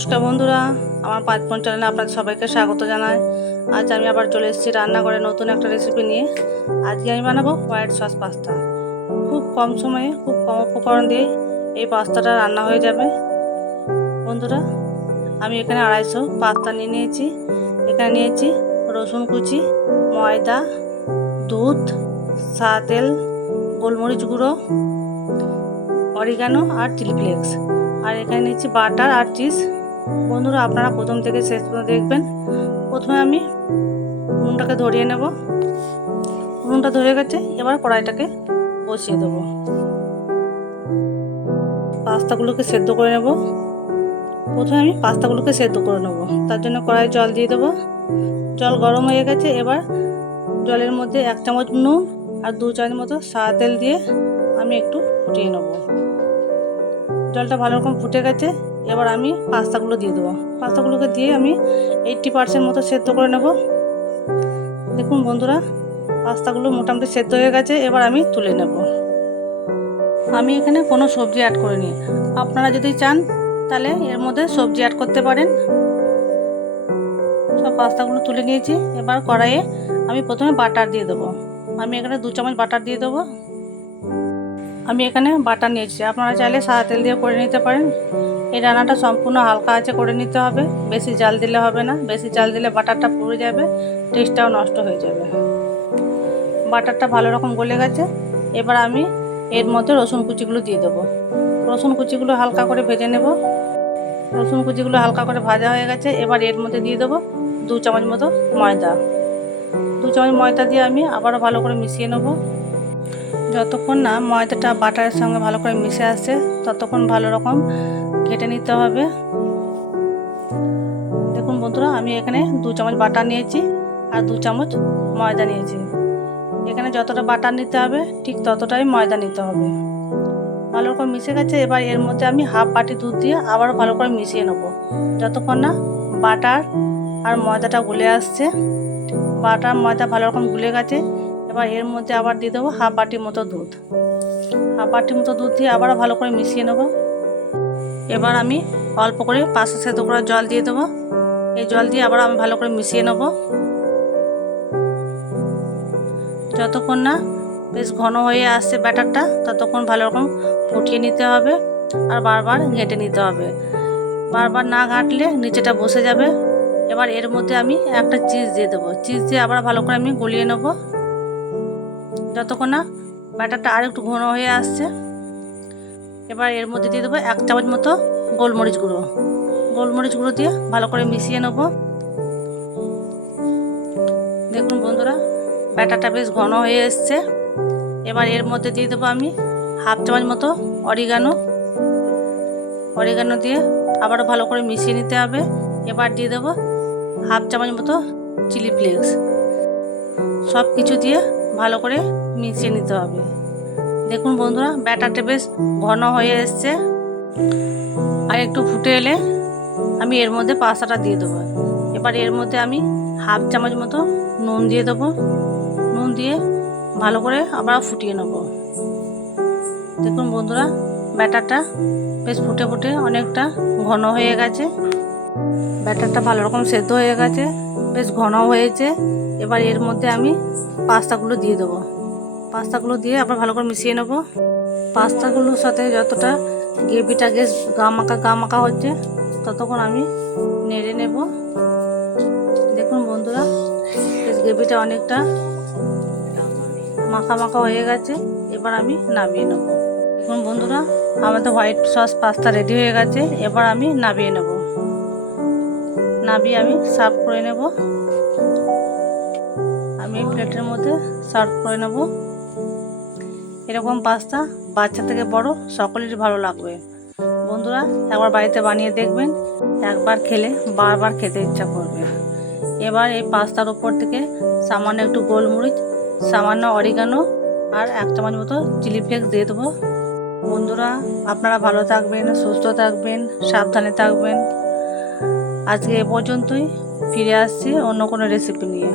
নমস্কার বন্ধুরা, আমার পাঁচ পন চ্যানেলে আপনাদের সবাইকে স্বাগত জানাই। আজ আমি আবার চলে এসেছি রান্নাঘরে নতুন একটা রেসিপি নিয়ে। আজকে আমি বানাবো হোয়াইট সস পাস্তা খুব কম সময়ে, খুব কম উপকরণ দিয়ে এই পাস্তাটা রান্না হয়ে যাবে। বন্ধুরা, আমি এখানে আড়াইশো পাস্তা নিয়ে নিয়েছি। এখানে নিয়েছি রসুন কুচি, ময়দা, দুধ, সা তেল, গোলমরিচ গুঁড়ো অরিগানো আর চিলি ফ্লেক্স আর এখানে নিচ্ছি বাটার আর চিজ বন্ধুরা, আপনারা প্রথম থেকে শেষ পর্যন্ত দেখবেন। প্রথমে আমি উনুনটাকে ধরিয়ে নেব। উনুনটা ধরে গেছে, এবার কড়াইটাকে বসিয়ে দেবো। পাস্তাগুলোকে সেদ্ধ করে নেব। প্রথমে আমি পাস্তাগুলোকে সেদ্ধ করে নেব। তার জন্য কড়াই জল দিয়ে দেবো। জল গরম হয়ে গেছে, এবার জলের মধ্যে এক চামচ নুন আর দু চামচ মতো সাদা তেল দিয়ে আমি একটু ফুটিয়ে নেব। জলটা ভালো রকম ফুটে গেছে এবার আমি পাস্তাগুলো দিয়ে দেবো। পাস্তাগুলোকে দিয়ে আমি এইটটি পার্সেন্ট মতো সেদ্ধ করে নেব। দেখুন বন্ধুরা, পাস্তাগুলো মোটামুটি সেদ্ধ হয়ে গেছে, এবার আমি তুলে নেব। আমি এখানে কোনো সবজি অ্যাড করিনি। আপনারা যদি চান, তাহলে এর মধ্যে সবজি অ্যাড করতে পারেন। সব পাস্তাগুলো তুলে নিয়েছি। এবার কড়াইয়ে আমি প্রথমে বাটার দিয়ে দেবো। আমি এখানে দু চামচ বাটার দিয়ে দেবো। আমি এখানে বাটার নিয়েছি। আপনারা চাইলে সাদা তেল দিয়ে করে নিতে পারেন। এই রান্নাটা সম্পূর্ণ হালকা আছে করে নিতে হবে। বেশি জাল দিলে হবে না। বেশি জাল দিলে বাটারটা পুড়ে যাবে টেস্টটাও নষ্ট হয়ে যাবে। বাটারটা ভালো রকম গলে গেছে। এবার আমি এর মধ্যে রসুন কুচিগুলো দিয়ে দেবো। রসুন কুচিগুলো হালকা করে ভেজে নেব। রসুন কুচিগুলো হালকা করে ভাজা হয়ে গেছে। এবার এর মধ্যে দিয়ে দেবো দু চামচ মতো ময়দা। দু চামচ ময়দা দিয়ে আমি আবারও ভালো করে মিশিয়ে নেব। যতক্ষণ না ময়দাটা বাটারের সঙ্গে ভালো করে মিশে আসছে ততক্ষণ ভালো রকম ঘেটে নিতে হবে। দেখুন বন্ধুরা, আমি এখানে দু চামচ বাটার নিয়েছি আর দু চামচ ময়দা নিয়েছি। এখানে যতটা বাটার নিতে হবে, ঠিক ততটাই ময়দা নিতে হবে। ভালো করে মিশে গেছে, এবার এর মধ্যে আমি হাফ বাটি দুধ দিয়ে আবারও ভালো করে মিশিয়ে নেব। যতক্ষণ না বাটার আর ময়দাটা গুলে আসছে, বাটার ময়দা ভালো রকম গুলে গেছে, এবার এর মধ্যে আবার দিয়ে দেবো হাফ বাটির মতো দুধ। হাফ বাটির মতো দুধ দিয়ে আবার ভালো করে মিশিয়ে নেব। এবার আমি অল্প করে পাঁচশো সেদ্ধ করা জল দিয়ে দেবো। এই জল দিয়ে আবার আমি ভালো করে মিশিয়ে নেব। যতক্ষণ না বেশ ঘন হয়ে আসছে ব্যাটারটা, ততক্ষণ ভালো রকম ফুটিয়ে নিতে হবে আর বারবার ঘেঁটে নিতে হবে। বারবার না ঘাঁটলে নিচেটা বসে যাবে। এবার এর মধ্যে আমি একটা চিজ দিয়ে দেবো। চিজ দিয়ে আবার ভালো করে আমি গলিয়ে নেব। যতক্ষণ না ব্যাটারটা আর একটু ঘন হয়ে আসছে এবার এর মধ্যে দিয়ে দেবো এক চামচ মতো গোলমরিচ গুঁড়ো। গোলমরিচ গুঁড়ো দিয়ে ভালো করে মিশিয়ে নেব। দেখুন বন্ধুরা, ব্যাটারটা বেশ ঘন হয়ে এসছে। এবার এর মধ্যে দিয়ে দেবো আমি হাফ চামচ মতো অরিগানো। অরিগানো দিয়ে আবারও ভালো করে মিশিয়ে নিতে হবে। এবার দিয়ে দেবো হাফ চামচ মতো চিলি ফ্লেক্স। সব কিছু দিয়ে ভালো করে মিশিয়ে নিতে হবে। দেখুন বন্ধুরা ব্যাটারটা বেশ ঘন হয়ে এসছে। আর একটু ফুটে এলে আমি এর মধ্যে পাস্তাটা দিয়ে দেবো। এবার এর মধ্যে আমি হাফ চামচ মতো নুন দিয়ে দেবো। নুন দিয়ে ভালো করে আবার ফুটিয়ে নেব। দেখুন বন্ধুরা, ব্যাটারটা বেশ ফুটে ফুটে অনেকটা ঘন হয়ে গেছে। ব্যাটারটা ভালো রকম সেদ্ধ হয়ে গেছে, বেশ ঘন হয়েছে। এবার এর মধ্যে আমি পাস্তাগুলো দিয়ে দেবো। পাস্তাগুলো দিয়ে আবার ভালো করে মিশিয়ে নেব। পাস্তাগুলোর সাথে যতটা গ্রেভিটা গেস গা মাখা গা মাখা হচ্ছে, ততক্ষণ আমি নেড়ে নেব। দেখুন বন্ধুরা গ্রেভিটা অনেকটা মাখা মাখা হয়ে গেছে, এবার আমি নামিয়ে নেব। দেখুন বন্ধুরা, আমাদের হোয়াইট সস পাস্তা রেডি হয়ে গেছে, এবার আমি নামিয়ে নেব। নামিয়ে আমি সার্ভ করে নেব। আমি প্লেটের মধ্যে সার্ভ করে নেব। এরকম পাস্তা বাচ্চা থেকে বড় সকলেরই ভালো লাগবে। বন্ধুরা, একবার বাড়িতে বানিয়ে দেখবেন, একবার খেলে বারবার খেতে ইচ্ছা করবে। এবার এই পাস্তার উপর থেকে সামান্য একটু গোলমরিচ, সামান্য অরিগানো আর এক চামচ মতো চিলি ফ্লেক্স দিয়ে দেবো। বন্ধুরা, আপনারা ভালো থাকবেন, সুস্থ থাকবেন, সাবধানে থাকবেন। আজকে এ পর্যন্তই, ফিরে আসছি অন্য কোনো রেসিপি নিয়ে।